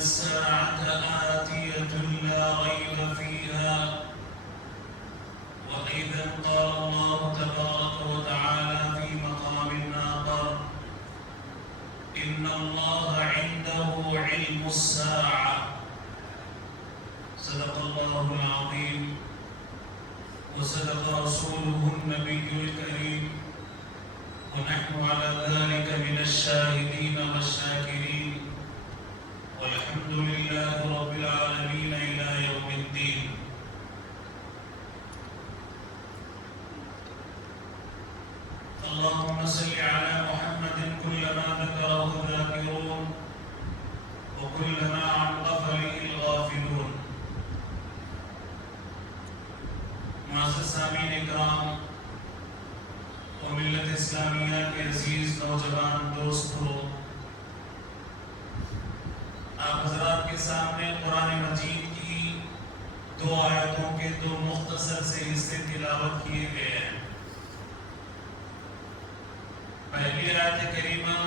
الساعة آتية لا ريب فيها وإذا قال الله تبارك وتعالى في مقام آخر إن الله عنده علم الساعة صدق الله العظيم وصدق رسوله النبي الكريم ونحن على ذلك من الشاهدين والشاكرين والحمد لله رب العالمين إلى يوم الدين. اللهم صل على محمد كلما ذكره الذاكرون وكلما عن غفله الغافلون. معزز سامعین اکرام و ملت اسلامیہ کے عزیز نوجوان دوستوں، آپ حضرات کے سامنے قرآن مجید کی 2 آیتوں کے 2 مختصر سے حصے تلاوت کیے گئے ہیں۔ پہلی آیت کریمہ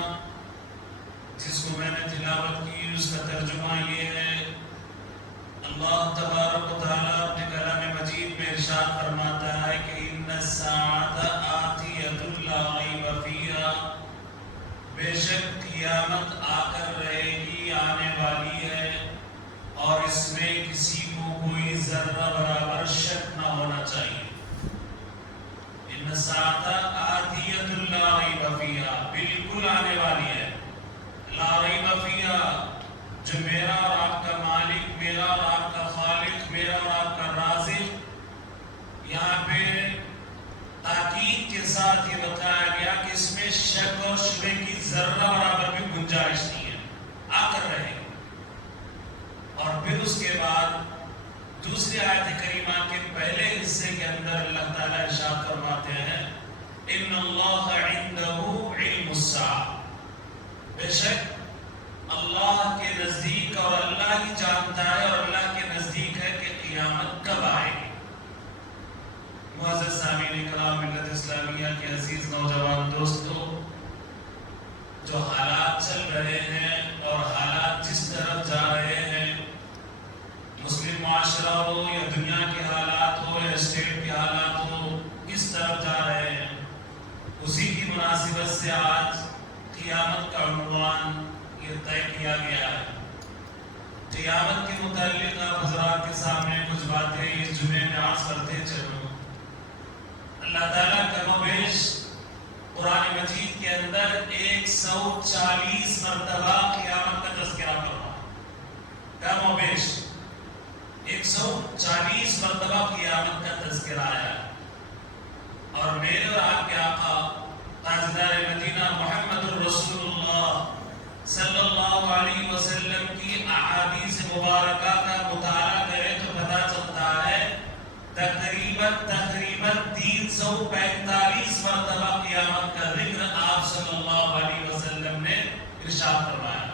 جس کو میں نے تلاوت کی اس کا ترجمہ یہ ہے، اللہ تبارک و تعالیٰ اپنے کلام مجید میں ارشاد فرماتا ہے کہ ان الساعۃ آتیۃ لا ریب فیہا، بے شک قیامت آ کر رہے گی، آنے والی ہے، اور اس میں کسی کو کوئی ذرہ برابر شک نہ ہونا چاہیے۔ ان الساعۃ آتیۃ لا ریب فیہا، بالکل آنے والی ہے، لا ریب فیہا، جو میرا اور آپ کا مالک، میرا اور آپ کا خالق، میرا اور آپ کا رازق، یہاں پہ تاکید کے ساتھ یہ بتایا گیا کہ اس میں شک اور شبہ کی ذرہ برابر بھی گنجائش نہیں ہے، آ کر رہے گی۔ اور پھر اس کے بعد دوسری آیت کریمہ کے پہلے حصے کے اندر اللہ تعالیٰ ارشاد فرماتے ہیں ان اللہ عنده علم الساعہ، بے شک اللہ کے نزدیک، اور اللہ ہی جانتا ہے اور اللہ کے نزدیک ہے کہ قیامت کب آئے گی۔ معزز سامعین کرام، ملت اسلامیہ کے عزیز نوجوان دوستو، جو حالات چل رہے ہیں اور حالات جس طرف جا رہے ہیں، مسلم معاشرہ ہو یا دنیا کے حالات ہو یا اسٹیٹ کے حالات ہو، کس طرف جا رہے ہیں، اسی کی مناسبت سے آج قیامت کا عنوان یہ طے کیا گیا ہے۔ قیامت کے متعلق آپ حضرات کے سامنے کچھ باتیں اس جمعے میں عرض کرتے چلوں۔ اللہ تعالیٰ کم و بیش قرآن مجید کے اندر 140 مرتبہ قیامت کا تذکرہ فرمایا، کم و بیش 140 مرتبہ قیامت کا تذکرہ آیا، اور میرے اور آپ کے آقا تاجدار مدینہ محمد الرسول اللہ صلی اللہ علیہ وسلم کی احادیث مبارکہ کا مطالعہ کرے تو پتہ چلتا ہے تقریباً 345 مرتبہ قیامت کا ذکر آپ صلی اللہ علیہ وسلم نے ارشاد فرمایا۔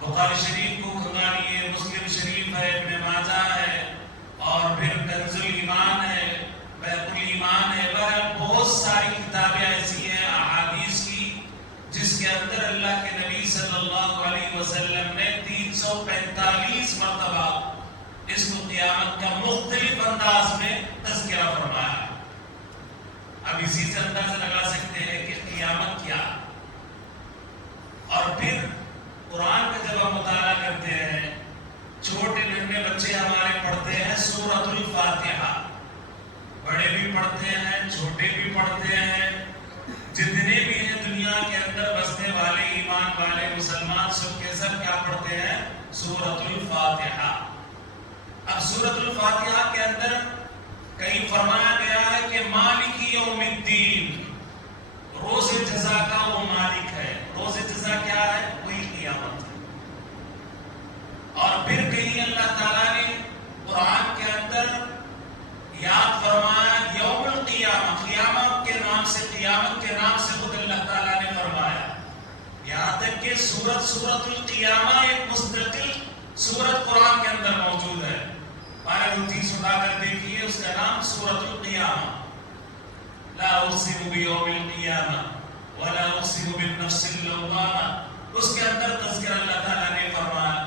بخاری شریف کو کھنگانیے، مسلم شریف ہے، ابن ماجہ ہے، اور پھر کنز الایمان ہے، بیت الایمان ہے، بہرحال بہت ساری کتابیں ایسی ہیں احادیث کی جس کے اندر اللہ کے نبی صلی اللہ علیہ وسلم نے 345 مرتبہ اس کو قیامت کا مختلف انداز میں تذکرہ فرمایا۔ اب اسی سے اندازہ لگا سکتے ہیں کہ قیامت کیا، اور پھر قرآن کا جب ہم مطالعہ کرتے ہیں، چھوٹے ننھے بچے ہمارے پڑھتے ہیں سورۃ الفاتحہ، بڑے بھی پڑھتے ہیں، چھوٹے بھی پڑھتے ہیں، جتنے بھی ہیں دنیا کے اندر بسنے والے ایمان والے مسلمان سب کے سب کیا پڑھتے ہیں؟ سورۃ الفاتحہ۔ اب سورۃ الفاتحہ کے اندر کہیں فرمایا گیا ہے کہ مالک یوم الدین، روز جزا کا وہ مالک ہے۔ روز جزا کیا ہے؟ وہی قیامت ہے۔ اور پھر کہیں اللہ تعالیٰ نے قرآن کے اندر یاد فرمایا یوم القیامہ، قیامت کے نام سے خود اللہ تعالیٰ نے فرمایا، یہاں تک کہ سورۃ القیامہ ایک مستقل سورت قرآن کے اندر موجود ہے۔ سنا کر دیکھیے، اس کا نام سورۃ القیامہ، لا اقسم بیوم القیامہ ولا اقسم بالنفس اللوامہ۔ اس کے اندر تذکرہ اللہ تعالیٰ نے فرمایا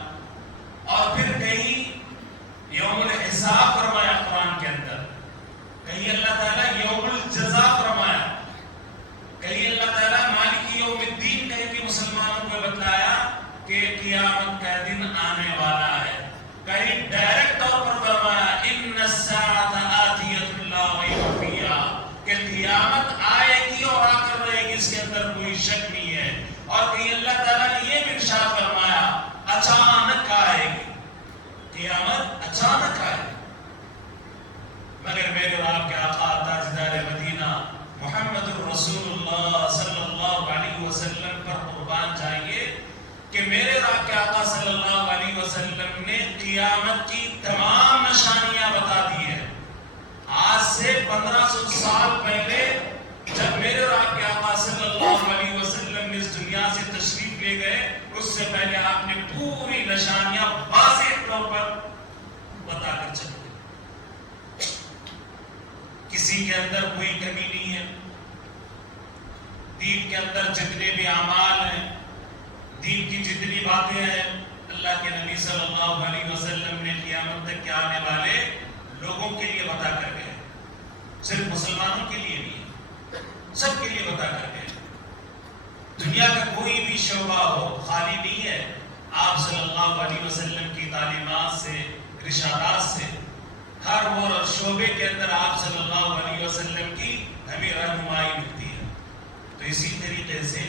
کہ قیامت کا دن آنے والا ہے، کہیں ڈائریکٹ طور پر فرمایا ان الساعۃ آتیۃ لا ریب فیہا، کہ قیامت آئے گی اور آ کر رہے گی، اس کے اندر کوئی شک نہیں ہے۔ اور کہیں اللہ تعالیٰ نے یہ بھی ارشاد فرمایا اچانک آئے گی، قیامت اچانک آئے گی۔ مگر میرے اور آپ کے آقا تاجدار مدینہ محمد الرسول اللہ صلی اللہ علیہ وسلم پر قربان جائیے کہ میرے اور آپ کے آقا صلی اللہ علیہ وسلم نے قیامت کی تمام نشانیاں بتا دی ہیں۔ آج سے 1500 سال پہلے جب میرے اور آپ کے آقا صلی اللہ علیہ وسلم نے اس دنیا سے تشریف لے گئے، اس سے پہلے آپ نے پوری نشانیاں واضح طور پر بتا کر چلے۔ کسی کے اندر کوئی کمی نہیں ہے، دین کے اندر جتنے بھی اعمال ہیں، دین کی جتنی باتیں ہیں، اللہ کے نبی صلی اللہ علیہ وسلم نے قیامت تک کے آنے والے لوگوں کے لیے بتا کر گئے، صرف مسلمانوں کے لیے نہیں، سب کے لیے بتا کر گئے۔ دنیا کا کوئی بھی شعبہ ہو خالی نہیں ہے آپ صلی اللہ علیہ وسلم کی تعلیمات سے، ارشادات سے۔ ہر وہ شعبے کے اندر آپ صلی اللہ علیہ وسلم کی ہمیں رہنمائی ملتی ہے۔ تو اسی طریقے سے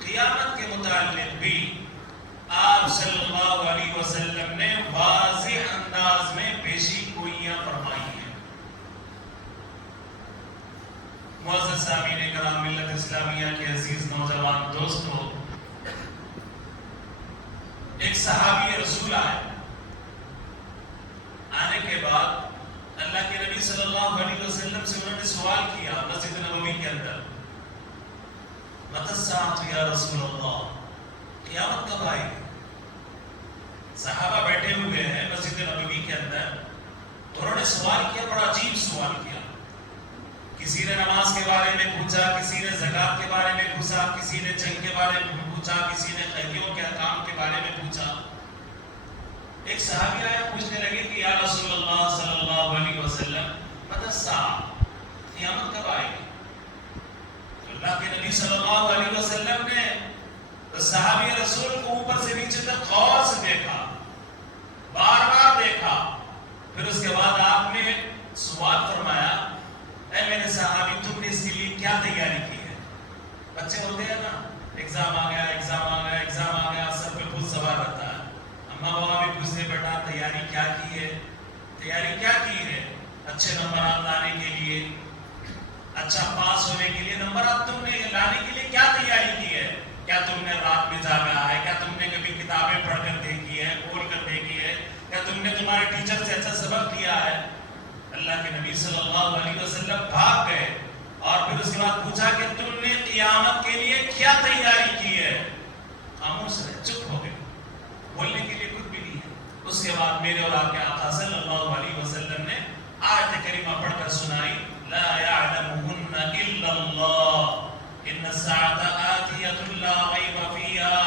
قیامت کے متعلق بھی آپ صلی اللہ علیہ وسلم نے واضح انداز میں پیشی گوئیاں فرمائی ہیں۔ معزز سامعین کرام، ملت اسلامیہ کے عزیز نوجوان دوستو، ایک صحابی رسول آنے کے بعد اللہ کے نبی صلی اللہ علیہ وسلم سے انہوں نے سوال کیا مسجد نبوی کے اندر، متی الساعۃ یا رسول اللہ، قیامت کب آئے گی؟ صحابہ بیٹھے ہوئے ہیں مسجد نبوی کے اندر، تو انہوں نے سوال کیا، بڑا عجیب سوال کیا۔ کسی نے نماز کے بارے میں پوچھا، کسی نے زکوٰۃ کے بارے میں پوچھا، کسی نے جنگ کے بارے میں پوچھا، کسی نے قیدیوں کے احکام کے بارے میں پوچھا۔ ایک صحابی آیا، پوچھنے لگے کہ یا رسول اللہ صلی اللہ علیہ وسلم، متی الساعۃ، قیامت کب آئے گی؟ اللہ کے نبی صلی اللہ علیہ وسلم نے صحابی رسول کو اوپر سے نیچے تک غور سے دیکھا، بار بار دیکھا، پھر اس کے بعد آپ نے سوال فرمایا، اے میرے صحابی، تم نے اس کے لیے کیا تیاری کی ہے؟ بچے ہوتے ہیں نا، ایگزام آ گیا، ایگزام آ گیا، ایگزام آ گیا، سب پہ بہت سوال رہتا ہے۔ اماں بابا بھی پوچھتے، بیٹا تیاری کیا کی ہے؟ تیاری کیا کی ہے؟ اچھے نمبرات لانے کے لیے، اچھا پاس ہونے کے لیے نمبرات تم نے لانے کے لیے کیا تیاری کی ہے؟ کیا تم نے رات میں جاگا ہے؟ کیا تم نے کبھی کتابیں پڑھ کر دیکھی ہے، کھول کر دیکھی ہے؟ کیا تم نے تمہارے ٹیچر سے اچھا سبق لیا ہے؟ اللہ کے نبی صلی اللہ علیہ وسلم بھاگ گئے اور پھر اس کے بعد پوچھا کہ تم نے قیامت کے لیے کیا تیاری کی ہے؟ خاموش رہے، چپ ہو گئے، بولنے کے لیے کچھ بھی نہیں ہے۔ اس کے بعد میرے اور آپ کے آقا صلی اللہ علیہ وسلم نے آیت کریمہ پڑھ کر سنائی، لا يعلمهن الا اللہ ان الساعۃ آتیۃ لا ریب فیہا،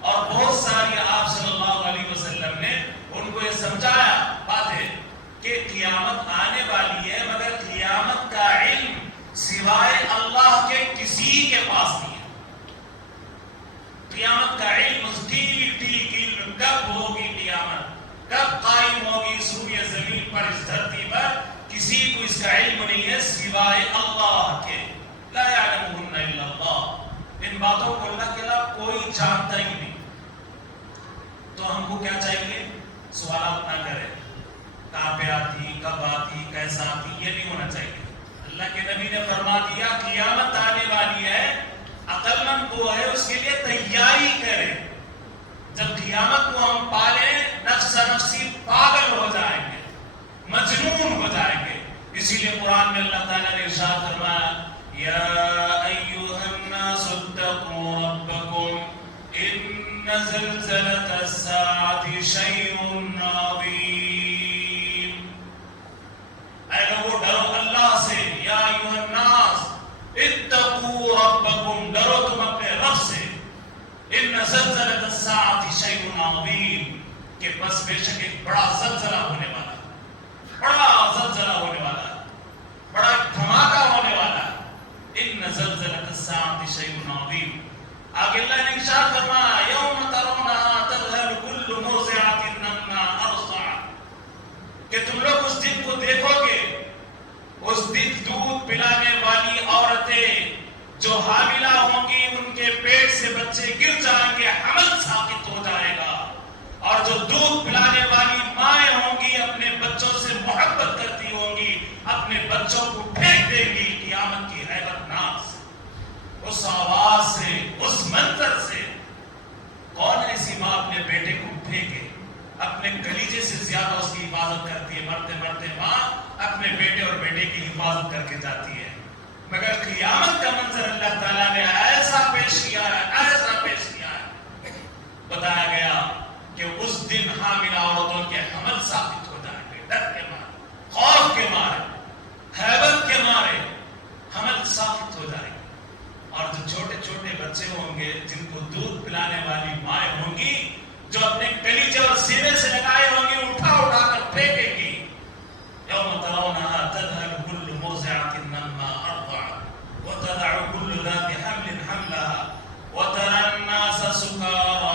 اور بہت ساری آپ صلی اللہ علیہ وسلم نے ان کو یہ سمجھایا باتیں کہ قیامت آنے والی ہے، مگر قیامت کا علم سوائے اللہ کے کسی کے پاس نہیں ہے۔ قیامت کا علم، اس ٹھیک علم کب ہوگی، قیامت کب قائم ہوگی اس روئے زمین پر، اس دھرتی پر، کسی کو اس کا علم نہیں ہے سوائے اللہ کے۔ لا يعلمهن الا اللہ، ان باتوں کو اللہ کے علاوہ کوئی جانتا ہی نہیں۔ تو ہم کو کیا چاہیے؟ سوالات نہ کریں، کہاں پہ آتی، کب آتی، کیسا آتی، یہ نہیں ہونا چاہیے۔ اللہ کے نبی نے فرما دیا قیامت آنے والی ہے، عقل مند وہ ہے اس کے لیے تیاری کرے۔ جب قیامت کو ہم پالیں، نفس نفسی پاگل ہو جائیں گے، مجنون ہو جائیں گے۔ اسی لیے قرآن میں اللہ تعالیٰ نے ارشاد فرمایا، یا ایھا الناس اتقوا ربکم ان زلزلۃ الساعۃ شیء عظیم۔ اے لوگوں، ڈرو اللہ سے، یا ایھا الناس اتقوا ربکم، ڈرو تم اپنے رب سے، ان زلزلۃ الساعۃ شیء عظیم، کہ بس بے شک ایک بڑا زلزلہ ہونے والا ہے، بڑا زلزلہ ہونے والا ہے، بڑا دھماکہ ہونے والا ہے۔ ان زلزلۃ الساعۃ شیء عظیم۔ آگے اللہ نے ارشاد فرمایا، یوم ترون بچے گر جائیں گے حمل ساقط ہو جائے گا. اور جو دودھ پلانے والی مائیں ہوں گی اپنے بچوں سے محبت کرتی ہوں گی, اپنے بچوں کو پھینک دیں گی قیامت کی ہیبت ناز, اس آواز سے, اس منظر سے. کون ایسی ماں اپنے بیٹے کو پھینکے؟ اپنے کلیجے سے زیادہ اس کی حفاظت کرتی ہے. مرتے مرتے ماں اپنے بیٹے اور بیٹے کی حفاظت کر کے جاتی ہے. مگر قیامت کا منظر اللہ تعالیٰ نے ایسا پیش کیا ہے, ایسا پیش کیا ہے, بتایا گیا کہ اس دن حاملہ عورتوں کے حمل ثابت ہو جائیں گے. ڈر کے مارے, خوف کے مارے, ہیبت کے مارے حمل ثابت ہو جائیں گے. اور جو چھوٹے چھوٹے بچے ہوں گے جن کو دودھ پلانے والی مائیں ہوں گی, جو اپنے کلیجے اور سینے سے لگائے ہوں گے, اٹھا اٹھا کر پھینکیں گی. یوم ترونها تذهل كل مرضعة عما أرضعت وتضع كل ذات حمل حملها وترى الناس سكارى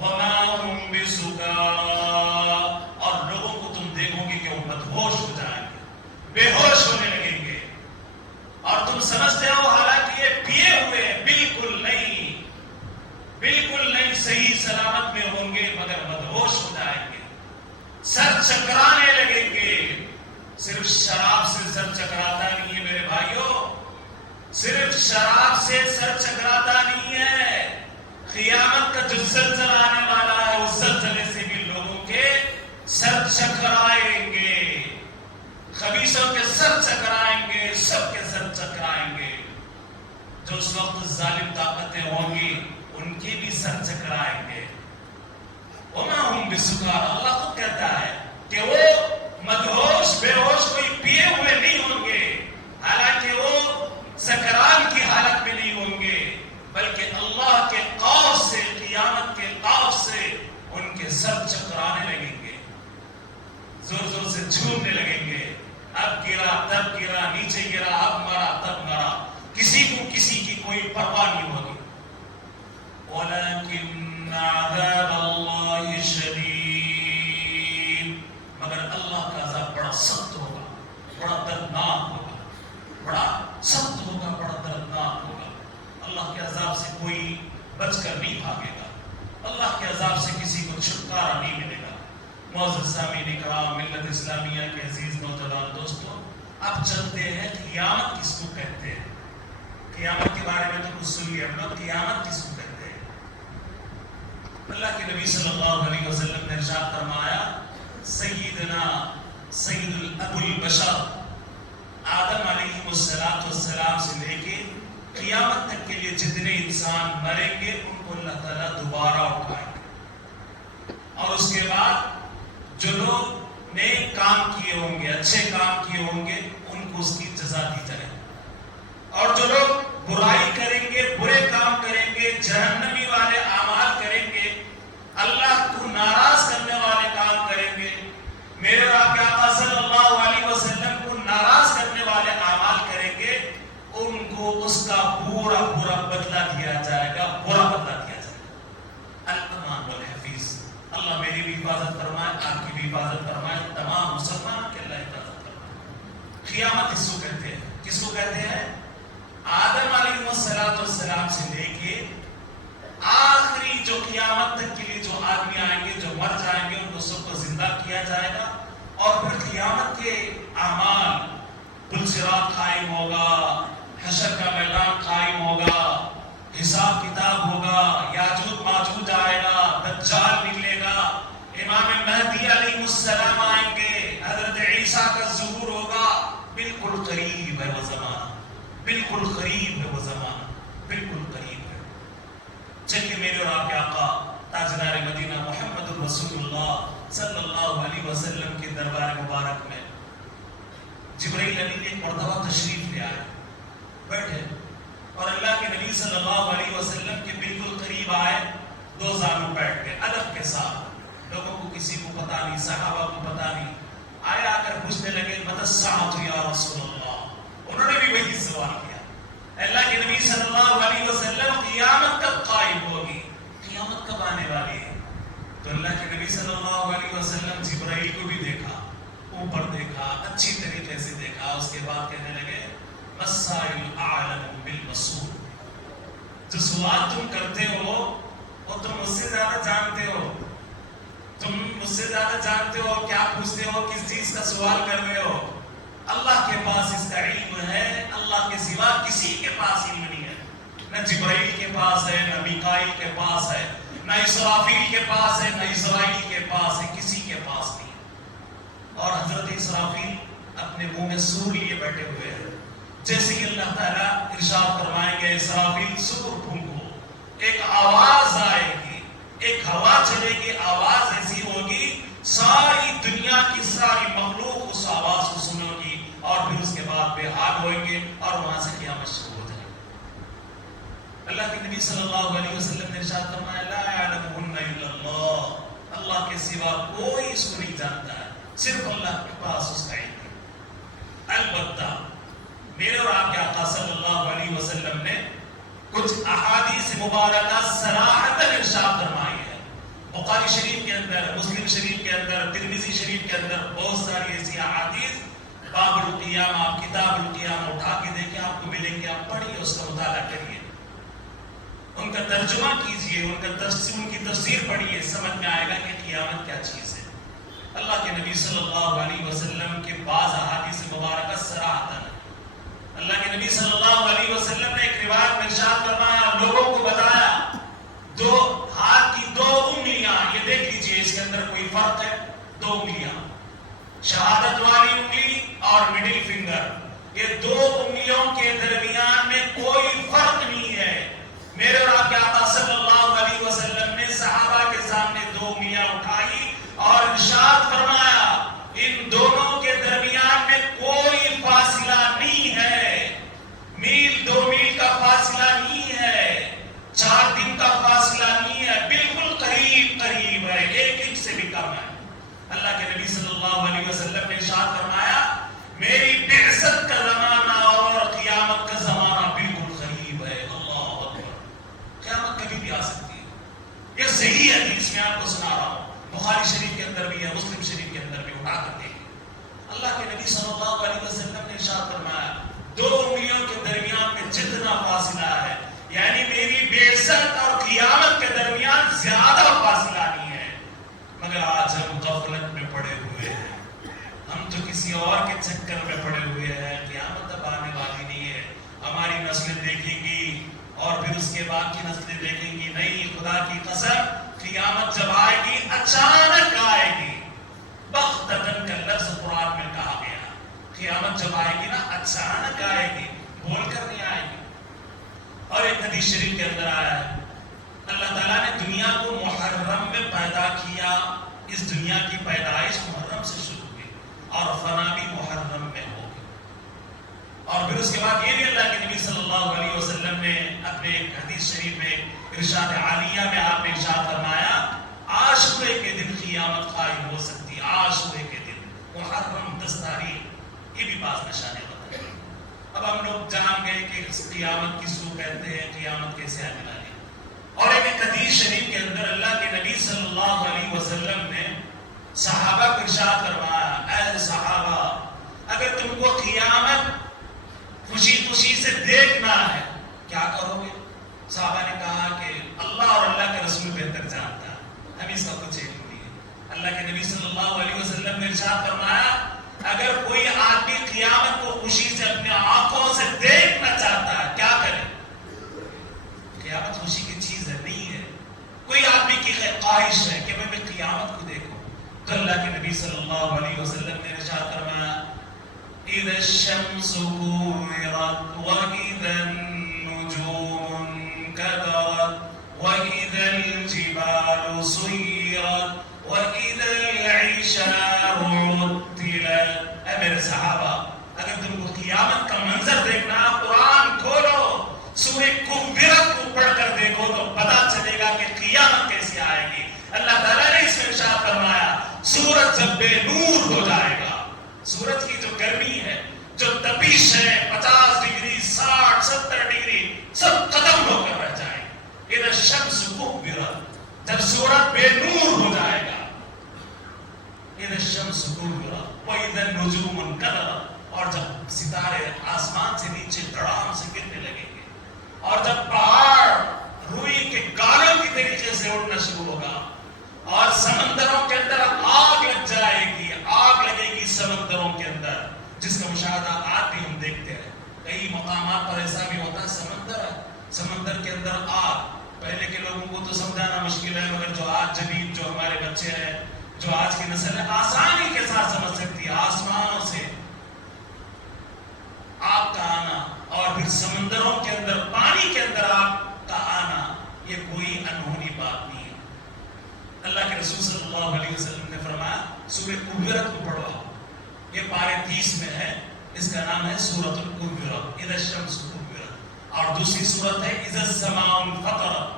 وما هم بسكارى. اور لوگوں کو تم دیکھو گے کہ وہ مدہوش ہو جائیں گے, بے ہوش ہونے لگیں گے, اور تم سمجھتے ہو حالانکہ یہ پیے ہوئے ہیں. بالکل نہیں, بالکل نہیں, صحیح سلامت میں ہوں گے مگر مدہوش ہو جائیں گے, سر چکرانے لگیں گے. صرف شراب سے سر چکراتا نہیں ہے میرے بھائیوں, صرف شراب سے سر چکراتا نہیں ہے. قیامت کا جو زلزلہ آنے والا ہے اس زلزلے سے بھی لوگوں کے سر چکرائیں گے, خبیثوں کے سر چکرائیں گے, سب کے سر چکرائیں گے. جو اس وقت ظالم طاقتیں ہوں گی ان کے بھی سر چکرائیں گے. وما هم بسکارى, اللہ خود کہتا ہے کہ وہ مدہوش بے ہوش کوئی پیے ہوئے نہیں ہوں گے, حالانکہ وہ سکران کی حالت میں نہیں ہوں گے, بلکہ اللہ کے خوف سے, قیامت کے خوف سے ان کے سر چکرانے لگیں گے, زور زور سے جھومنے لگیں گے. اب گرا تب گرا, نیچے گرا اب مرا تب مرا, کسی کو کسی کی کوئی پرواہ نہیں ہوگی. وَلَكِنَّ عَذَابَ اللَّهِ شَدِيدٌ, مگر اللہ کا عذاب بڑا سخت ہوگا, بڑا دردناک ہوگا, بڑا سخت ہوگا, بڑا دردناک ہوگا. اللہ کے عذاب سے کوئی بچ کر نہیں بھاگے گا, اللہ کے عذاب سے کسی کو چھٹکارا نہیں ملے گا. معزز سامعین کرام, ملت اسلامیہ کے عزیز نوجوان دوستوں, اب چلتے ہیں قیامت کس کو کہتے ہیں. قیامت کے بارے میں تو کچھ سنیے ہم لوگ, قیامت کس کو کہتے ہیں. اللہ کے نبی صلی اللہ علیہ وسلم نے ارشاد فرمایا, سیدنا سید ابو البشر آدم علیہ السلام سے لے کے قیامت تک کے لیے جتنے انسان مریں گے ان کو اللہ تعالیٰ دوبارہ اٹھائیں گے. اور اس کے بعد جو لوگ نیک کام کیے ہوں گے, اچھے کام کیے ہوں گے, ان کو اس کی جزا دی جائے. اور جو لوگ برائی کریں گے, برے کام کریں گے, جہنمی والے اعمال کریں گے, اللہ کو ناراض کرنے والے کام کریں گے, میرے اور آپ کے آقا صلی اللہ علیہ وسلم کو ناراض کرنے والے اعمال کریں گے, ان کو اس کا پورا پورا بدلہ دیا جائے گا, برا بدلہ دیا جائے گا. الامان والحفیظ, اللہ میری بھی حفاظت فرمائے, آپ کی بھی حفاظت فرمائے, تمام مسلمان کے اللہ حفاظت فرمائے. قیامت کس کو کہتے ہیں؟ کس کو کہتے ہیں؟ آدم علیہ السلام سے لے کے آخری جو قیامت تک کے لیے جو آدمی آئیں گے, جو مر جائیں گے, ان کو سب کو زندہ کیا جائے گا. اور پھر قیامت کے اعمال, پلصراط قائم ہوگا, حشر کا میدان قائم ہوگا, حساب کتاب ہوگا, یاجوج ماجوج آئے گا, دجال نکلے گا, امام مہدی علیہ السلام آئیں گے, حضرت عیسیٰ کا ظہور ہوگا. بالکل قریب ہے وہ زمانہ, بالکل قریب ہے وہ زمانہ, بالکل قریب ہے. چلیے میرے اور آپ کے آقا تاجدار مدینہ محمد رسول اللہ صلی اللہ علیہ وسلم کے دربار مبارک میں جبرائیل امین ایک مرتبہ تشریف لے آئے, بیٹھے, اور اللہ کے نبی صلی اللہ علیہ وسلم کے بالکل قریب آئے, دو زانوں بیٹھ گئے ادب کے ساتھ. لوگوں کو کسی کو پتا نہیں, صحابہ کو پتا نہیں, آئے آ کر پوچھنے لگے متی الساعۃ یا رسول اللہ. انہوں نے بھی وہی سوال کیا, اللہ کے نبی صلی اللہ علیہ وسلم قیامت کب قائم ہوگی, قیامت کب آنے والی ہے. تو اللہ کے نبی صلی اللہ علیہ وسلم جبرائیل کو بھی دیکھا, اوپر دیکھا, اچھی طریقے سے دیکھا, اس کے بعد کہنے لگے مسائل اعلم بالمسؤول, جو سوال تم کرتے ہو وہ تم مجھ سے زیادہ جانتے ہو. تم مجھ سے زیادہ جانتے ہو کیا پوچھتے ہو, کس چیز کا سوال کر رہے ہو. اللہ کے پاس اس کا علم ہے, اللہ کے سوا کسی کے پاس علم نہیں ہے. نہ جبرائیل کے پاس ہے, نہ میکائیل کے پاس ہے, نہ اسرافیل کے پاس ہے, نہ اسرائیل کے پاس ہے, کسی کے پاس نہیں. اور حضرت اسرافیل اپنے منہ میں سور لیے بیٹھے ہوئے ہیں. جیسے کہ اللہ تعالیٰ ارشاد فرمائیں گے اسرافیل سور پھونکو, ایک آواز آئے گی, ایک ہوا چلے گی, آواز ایسی ہوگی ساری دنیا کی ساری مخلوق اس آواز کو سنو گی, اور پھر اس کے بعد بے حال ہوئیں گے اور وہاں سے قیامت شروع ہو جائے گی. اللہ کے نبی صلی اللہ علیہ وسلم نے ارشاد فرمایا لا یعلمہن الا اللہ, اللہ کے سوا کوئی اس کو نہیں جانتا ہے, صرف اللہ کے پاس اس کا علم ہے. البتہ میرے اور آپ کے آقا صلی اللہ علیہ وسلم نے کچھ احادیث مبارکہ صراحتاً ارشاد فرمائی ہے. بخاری شریف کے اندر, مسلم شریف کے اندر, ترمذی شریف کے اندر بہت ساری ایسی احادیث. باب القیامہ, آپ کتاب القیامہ اٹھا کے دیکھیں, آپ کو ملیں گے, آپ پڑھیے, اس کا مطالعہ کریے, ان کا ترجمہ کیجئے, ان کی تفسیر پڑھیے, سمجھ میں آئے گا کہ قیامت کیا چیز ہے. اللہ کے نبی صلی اللہ علیہ وسلم کے بعض احادیث مبارکہ صراحتاً, اللہ کے نبی صلی اللہ علیہ وسلم نے ایک روایت میں ارشاد فرمایا, لوگوں کو بتایا دو ہاتھ کی دو انگلیاں, یہ دیکھ لیجئے اس کے اندر کوئی فرق ہے, دو انگلیاں, شہادت والی انگلی اور مڈل فنگر, یہ دو انگلیوں کے درمیان میں کوئی فرق نہیں ہے. میرے اور آپ کے آقا صلی اللہ علیہ وسلم نے صحابہ کے سامنے دو انگلیاں اٹھائی اور ارشاد فرمایا ان دونوں کے درمیان میں کوئی فاصلہ نہیں ہے, میل 2 میل کا فاصلہ نہیں ہے, 4 دن کا فاصلہ نہیں ہے, بالکل قریب قریب ہے, ایک سے بھی کم ہے. اللہ کے نبی صلی اللہ علیہ وسلم نے ارشاد فرمایا میری بعثت کا زمانہ اور قیامت کا زمانہ بالکل قریب ہے. اللہ اکبر, قیامت کبھی بھی آ سکتی ہے. یہ صحیح حدیث میں آپ کو سنا رہا ہوں, بخاری شریف کے اندر بھی ہے, مسلم شریف کے اندر بھی, اٹھا کر دیکھیں. اللہ کے نبی صلی اللہ علیہ وسلم نے ارشاد فرمایا دو انگلیوں کے درمیان میں جتنا فاصلہ ہے, یعنی میری بعثت اور قیامت کے درمیان زیادہ فاصلہ نہیں ہے. مگر آج ہم غفلت میں پڑے ہوئے ہیں, ہم تو کسی اور کے چکر میں پڑے ہوئے ہیں. قیامت اب آنے والی نہیں ہے, ہماری نسلیں دیکھیں گی اور پھر اس کے بعد کی نسلیں دیکھیں گی. نہیں, خدا کی قسم قیامت جب آئے گی اچانک آئے گی. بغتتاً کا لفظ قرآن میں کہا گیا, قیامت جب آئے گی نا اچانک آئے گی, بول کر نہیں آئے گی. اور ایک حدیث شریف کے اندر آیا ہے اللہ تعالیٰ نے دنیا کو محرم میں پیدا کیا, اس دنیا کی پیدائش محرم سے شروع ہوئی اور فنا بھی محرم میں ہوگی. اور پھر اس کے بعد یہ بھی اللہ کے نبی صلی اللہ علیہ وسلم نے اپنے ایک حدیث شریف میں ارشاد عالیہ میں آپ نے ارشاد فرمایا عاشورے کے دن قیامت قائم ہو سکتی ہے. عاشورے کے دن, محرم 10 تاریخ, یہ بھی بعض نشانے ہوتے ہیں. اب ہم لوگ جان گئے کہ قیامت کس کو کہتے ہیں, قیامت کیسے آنے والی ہے. اور ایک حدیث شریف کے اندر اللہ کے نبی صلی اللہ علیہ وسلم نے صحابہ کو ارشاد فرمایا اے صحابہ اگر تم کو قیامت خوشی خوشی سے دیکھنا ہے کیا کرو گے؟ صحابہ نے کہا کہ اللہ اور اللہ کے رسول بہتر جانتا ہے, ہم اس کا کچھ علم نہیں ہے. اللہ کے نبی صلی اللہ علیہ وسلم نے ارشاد فرمایا اگر کوئی آدمی قیامت کو خوشی سے اپنے آنکھوں سے دیکھنا چاہتا ہے کیا کرے؟ قیامت خوشی کی چیز ہے, نہیں ہے. کوئی آدمی کی خواہش ہے کہ میں قیامت کو دیکھوں, تو اللہ کے نبی صلی اللہ علیہ وسلم نے ارشاد فرمایا اذا الشمس كورت واذا النجوم انكدرت واذا الجبال سيرت واذا العشار عطلت. اے میرے صحابہ اگر تم کو قیامت کا منظر دیکھنا, قرآن کھولو, سورہ کورت کو پڑھ کر دیکھو تو پتا چلے گا کہ قیامت کیسے آئے گی. اللہ تعالیٰ نے اس میں ارشاد فرمایا سورج جب بے نور ہو جائے گا, سورج کی جو گرمی ہے, جو تپش ہے, 50 ڈگری 60 70 ڈگری سب ختم ہو کر رہ جائے. اذا الشمس كورت, جب سورج بے نور ہو جائے گا. اذا الشمس كورت واذا النجوم انكدرت, اور جب ستارے آسمان سے نیچے دڑام سے گرنے لگیں گے, اور جب پہاڑ مشکل ہے، مگر جو آج جدید جو ہمارے بچے ہیں، جو آج کی نسل ہے، آسانی کے ساتھ سمجھ سکتی ہے۔ آسمانوں سے آگ کا آنا اور پھر سمندروں کے اندر، پانی کے اندر آگ کا آنا، یہ کوئی انہونی بات نہیں ہے۔ اللہ کے رسول صلی اللہ علیہ وسلم نے فرمایا سورہ قبرت کو پڑھو، یہ پارے 30 میں ہے، اس کا نام ہے سورۃ القبرۃ، اذا الشمس کبرت، اور دوسری سورت ہے اذا السماء انفطرت،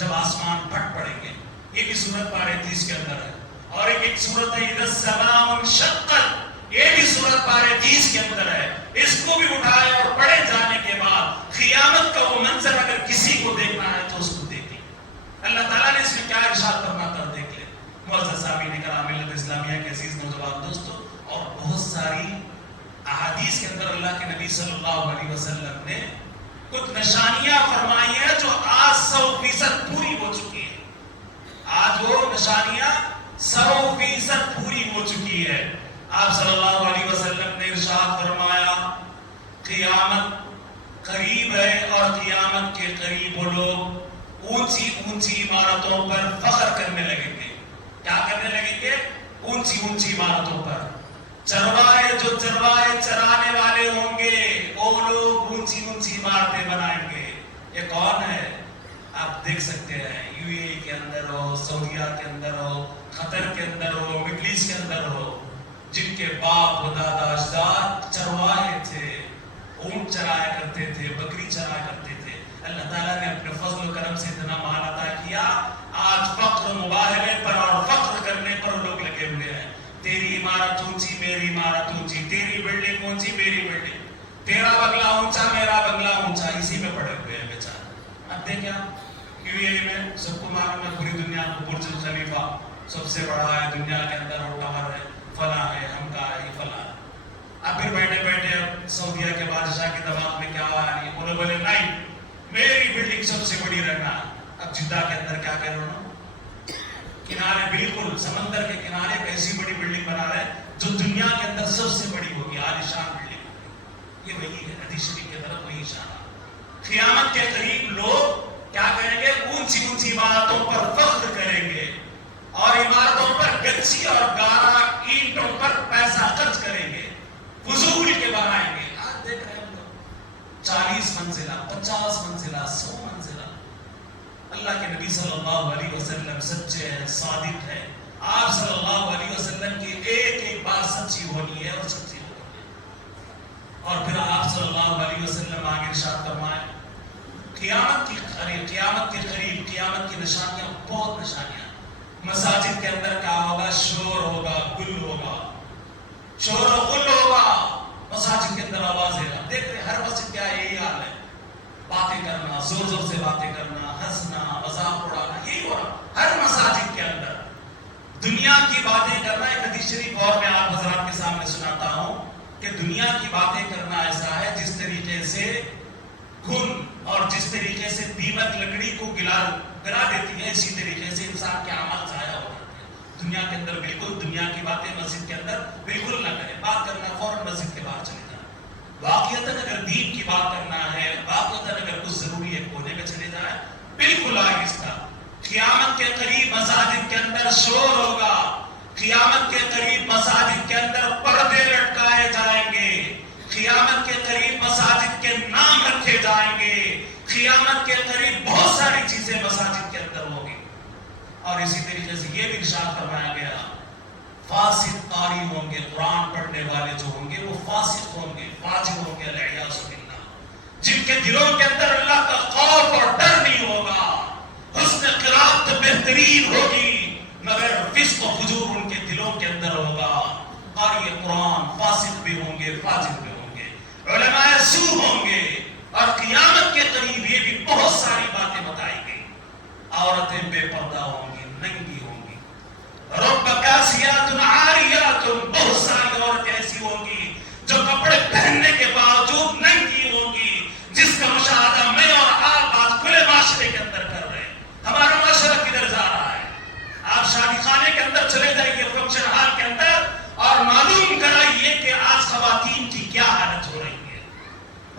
جب آسمان پھٹ پڑیں گے، یہ بھی سورت پارے 30 کے اندر ہے۔ اور ایک سورت ہے اذا السماء انشقت، یہ بھی سورت پارے 30 کے اندر ہے۔ اس کو بھی اٹھائے اور پڑھے جانے کے بعد قیامت کا وہ منظر اگر کسی کو دیکھنا ہے تو اس کو دیکھ لیں۔ اللہ تعالیٰ نے اس میں کیا ارشاد فرماتا ہے دیکھ لیں۔ معزز سامعین کرام، ملت اسلامیہ کے عزیز نوجوان دوستو، اور بہت ساری احادیث کے اندر اللہ کے نبی صلی اللہ علیہ وسلم نے کچھ نشانیاں فرمائی ہیں جو آج 100% پوری ہو چکی ہیں۔ آج وہ نشانیاں 100% پوری ہو چکی ہے۔ آپ صلی اللہ علیہ وسلم نے ارشاد فرمایا قیامت قریب ہے، اور قیامت کے قریب وہ لوگ اونچی اونچی عمارتوں پر فخر کرنے لگیں گے۔ کیا کرنے لگیں گے؟ اونچی اونچی عمارتوں پر۔ چروائے جو چروائے چرانے والے ہوں گے وہ لوگ اونچی اونچی عمارتیں بنائیں گے۔ یہ کون ہے؟ آپ دیکھ سکتے ہیں، یو اے ای کے اندر ہو، سعودیہ کے اندر ہو، قطر کے اندر ہو، مڈل ایسٹ کے اندر ہو، جن کے باپ و دادا اجداد چروائے تھے، اونٹ چرایا کرتے تھے، بکری چرایا کرتے تھے۔ اللہ تعالیٰ نے اپنے فضل و کرم سے اتنا مال عطا کیا، آج فقر مباہلے پر اور فخر کرنے پر لوگ لگے ہوئے ہیں۔ تیری عمارت اونچی، میری عمارت اونچی، تیری بلڈنگ اونچی، میری بلڈنگ، تیرا بنگلہ اونچا، میرا بنگلہ اونچا، اسی میں پڑے ہوئے ہیں بیچارے۔ اب دیکھیں آپ یو اے ای میں سب کو معلوم ہے، پوری دنیا کو برج خلیفہ سب سے بڑا ہے دنیا کے اندر، اور ٹاور ہے، فلاں ہے، ہم کا ہے، فلاں۔ اب پھر بیٹھے بیٹھے اب سعودیہ کے بادشاہ کے دماغ میں کیا آ رہی ہے؟ انہوں بولے نہیں، میری بلڈنگ سب سے بڑی رکھنا ہے۔ اب جدہ کے اندر کیا کہہ رہے ہو؟ کنارے، بالکل سمندر کے کنارے ایک ایسی بڑی بلڈنگ بنا رہے ہیں جو دنیا کے اندر سب سے بڑی ہوگی، عالیشان بلڈنگ ہوگی۔ یہ وہی ہے، حدیث شریف کی طرف وہی اشارہ۔ قیامت کے قریب لوگ کیا کریں گے؟ اونچی اونچی عمارتوں پر فخر کریں گے، اور عمارتوں پر گچی اور گارا اینٹوں پر پیسہ خرچ کریں گے، فضول کے بنائیں گے۔ آج دیکھ رہے ہیں ہم لوگ 40 منزلہ، 50 منزلہ، 100 منزلہ۔ اللہ کے نبی صلی اللہ علیہ وسلم سچے ہیں، صادق ہیں۔ آپ صلی اللہ علیہ وسلم کی ایک ایک بات سچی ہونی ہے اور سچی ہونی ہے۔ اور پھر آپ صلی اللہ علیہ وسلم آگے ارشاد فرمائے قیامت کے قریب قیامت کی نشانیاں، بہت نشانیاں۔ مساجد کے اندر کیا ہوگا؟ شور ہوگا، گل ہوگا، شور و غل ہوگا۔ مساجد کے اندر آوازیں، دیکھ رہے ہر مسجد کیا یہی حال ہے، باتیں کرنا، زور زور سے باتیں کرنا، ہنسنا، مذاق اڑانا، یہی ہو رہا ہر مساجد کے اندر۔ دنیا کی باتیں کرنا، ایک حدیث شریف اور میں آپ حضرات کے سامنے سناتا ہوں کہ دنیا کی باتیں کرنا ایسا ہے جس طریقے سے گھن اور جس طریقے سے دیمک لکڑی کو گلا دیتی ہے، اسی طریقے سے انسان کے اعمال ضائع ہو جاتے ہیں۔ دنیا کے اندر بالکل دنیا کی باتیں مسجد کے اندر بالکل نہ کریں، بات کرنا فوراً مسجد کے باہر چلے جائیں۔ واقعتاً اگر دین کی بات کرنا ہے، واقعتاً اگر کچھ ضروری ہے کونے میں چلے جائیں، بالکل آہستہ۔ قیامت کے قریب مساجد کے اندر شور ہوگا، قیامت کے قریب مساجد کے اندر پردے لٹکائے جائیں گے، قیامت کے قریب مساجد کے نام رکھے جائیں گے، قیامت کے قریب بہت ساری چیزیں مساجد کے اندر ہوگی۔ اور اسی طریقے سے یہ بھی ارشاد فرمایا گیا فاسق قاری ہوں گے، قرآن پڑھنے والے جو ہوں گے وہ فاسق ہوں گے، فاجر ہوں گے، العیاذ باللہ، جن کے دلوں کے اندر اللہ کا خوف اور ڈر نہیں ہوگا۔ حسن قرات تو بہترین ہوگی، مگر فسق و فجور ان کے دلوں کے اندر ہوگا۔ قاری قرآن فاسق بھی ہوں گے، فاجر بھی ہوں گے، علماء سوء ہوں گے۔ اور قیامت کے قریب یہ بھی بہت ساری باتیں بتائی گئی۔ عورتیں بے پردہ ہوں گی، ننگی ہوں گی، رب کاسیات عاریات، بہت ساری عورتیں ایسی ہوں گی جو کپڑے پہننے کے باوجود ننگی ہوں گی، جس کا مشاہدہ میں اور آپ آج کھلے معاشرے کے اندر کر رہے ہیں۔ ہمارا معاشرہ کدھر جا رہا ہے؟ آپ شادی خانے کے اندر چلے جائیے، فنکشن ہال کے اندر، اور معلوم کرائیے کہ آج خواتین کی کیا حالت ہو رہی ہے۔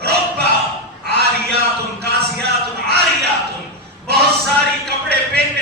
رب عاریات کاسیات عاریات، بہت ساری کپڑے پہن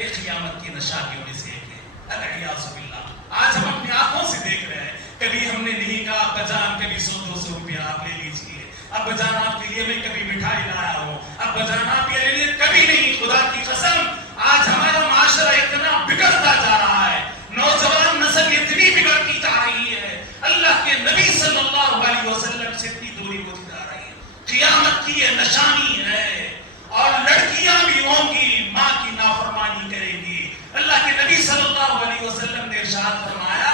یہ قیامت کی نشانیوں میں سے ایک ہے، الیاذ باللہ۔ آج ہم اپنی آنکھوں سے دیکھ رہے ہیں، کبھی ہم نے نہیں کہا ابا جان کبھی 100-200 روپیہ آپ لے لیجیے، ابا جان آپ کے لیے میں کبھی مٹھائی لایا ہوں، ابا جان آپ کے لیے کبھی نہیں۔ خدا کی قسم آج ہمارا معاشرہ اتنا بگڑتا جا رہا ہے، نوجوان نسل اتنی بگڑتی جا رہی ہے، اللہ کے نبی صلی اللہ علیہ وسلم سے اتنی دوری ہوتی جا رہی ہے۔ قیامت کی یہ نشانی ہے، اور لڑکیاں بھی ہوں گی ماں کی نافرمانی کریں گی۔ اللہ کے نبی صلی اللہ علیہ وسلم نے ارشاد فرمایا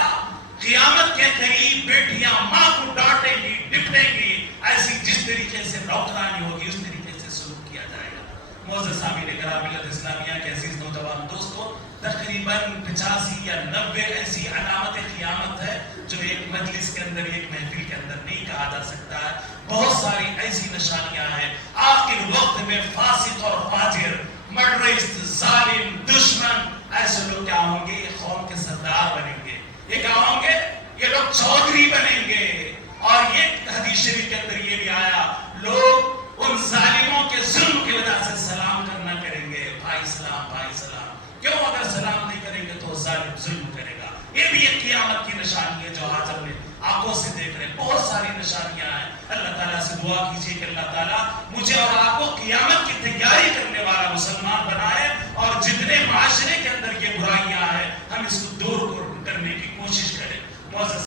قیامت کے قریب بیٹیاں ماں کو ڈانٹیں گی، ڈپٹیں گی، ایسی جس طریقے سے نوکرانی ہوگی اس طریقے سے سلوک کیا جائے گا۔ معزز سامعین کرام ملت اسلامیہ کے عزیز نوجوان دوستوں، تقریباً 85 یا 90 ایسی علامت قیامت ہے جو ایک مجلس کے اندر، ایک محفل کے اندر نہیں کہا جا سکتا ہے۔ بہت ساری ایسی نشانیاں ہیں۔ آخر وقت میں فاسق اور فاجر، مرڈرسٹ، ظالم، دشمن، ایسے لوگ کیا ہوں گے؟ یہ قوم کے سردار بنیں گے۔ یہ کیا ہوں گے؟ یہ لوگ چودھری بنیں گے۔ اور یہ حدیث شریف کے اندر یہ بھی آیا، لوگ ان ظالموں کے ظلم کی وجہ سے سلام کرنا کریں گے، بھائی سلام، بھائی سلام۔ کیوں؟ اگر سلام نہیں کریں گے تو ظالم ظلم کرے گا۔ یہ بھی ایک قیامت کی نشانی ہے جو آج ہم نے آنکھوں سے دیکھ رہے ہیں۔ بہت ساری نشانیاں ہیں۔ اللہ تعالیٰ سے دعا کیجیے کہ اللہ تعالیٰ مجھے اور آپ کو قیامت کی تیاری کرنے والا مسلمان بنائے، اور جتنے معاشرے کے اندر یہ برائیاں ہیں ہم اس کو دور کرنے کی کوشش کریں۔